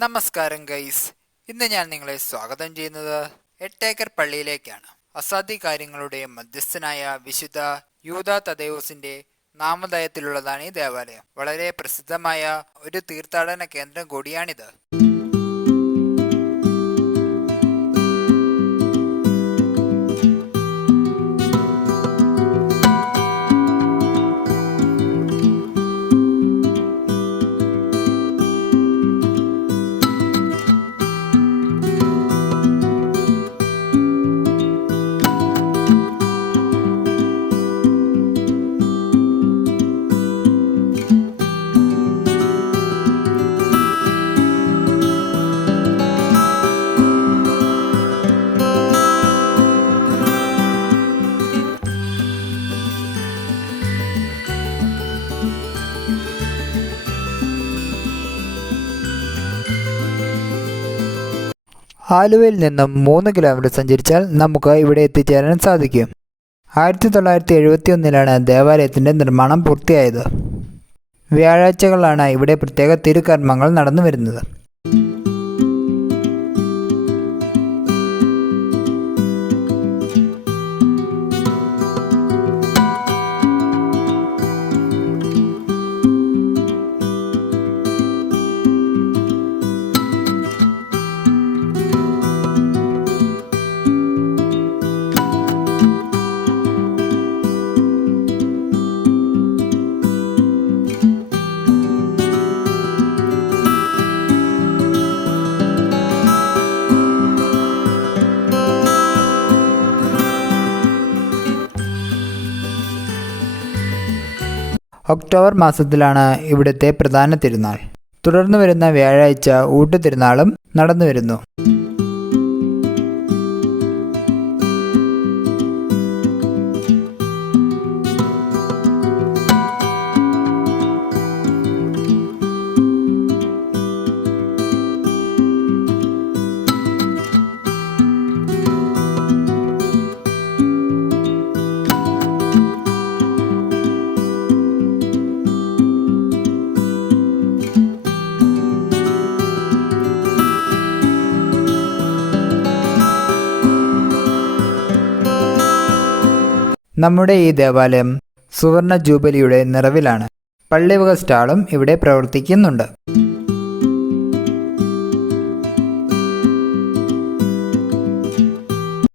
നമസ്കാരം ഗൈസ്, ഇന്ന് ഞാൻ നിങ്ങളെ സ്വാഗതം ചെയ്യുന്നത് എട്ടേക്കർ പള്ളിയിലേക്കാണ്. അസാധ്യ കാര്യങ്ങളുടെ മധ്യസ്ഥനായ വിശുദ്ധ യൂദാ തദേവൂസിന്റെ നാമധേയത്തിലുള്ളതാണ് ഈ ദേവാലയം. വളരെ പ്രസിദ്ധമായ ഒരു തീർത്ഥാടന കേന്ദ്രം കൂടിയാണിത്. ആലുവയിൽ നിന്നും 3 കിലോമീറ്റർ സഞ്ചരിച്ചാൽ നമുക്ക് ഇവിടെ എത്തിച്ചേരാൻ സാധിക്കും. 1971 ദേവാലയത്തിൻ്റെ നിർമ്മാണം പൂർത്തിയായത്. വ്യാഴാഴ്ചകളാണ് ഇവിടെ പ്രത്യേക തിരുക്കർമ്മങ്ങൾ നടന്നു വരുന്നത്. ഒക്ടോബർ മാസത്തിലാണ് ഇവിടുത്തെ പ്രധാന തിരുനാൾ. തുടർന്ന് വരുന്ന വ്യാഴാഴ്ച ഊട്ടുതിരുനാളും നടന്നു വരുന്നു. നമ്മുടെ ഈ ദേവാലയം സുവർണ ജൂബിലിയുടെ നിറവിലാണ്. പള്ളിവക സ്റ്റാളും ഇവിടെ പ്രവർത്തിക്കുന്നുണ്ട്.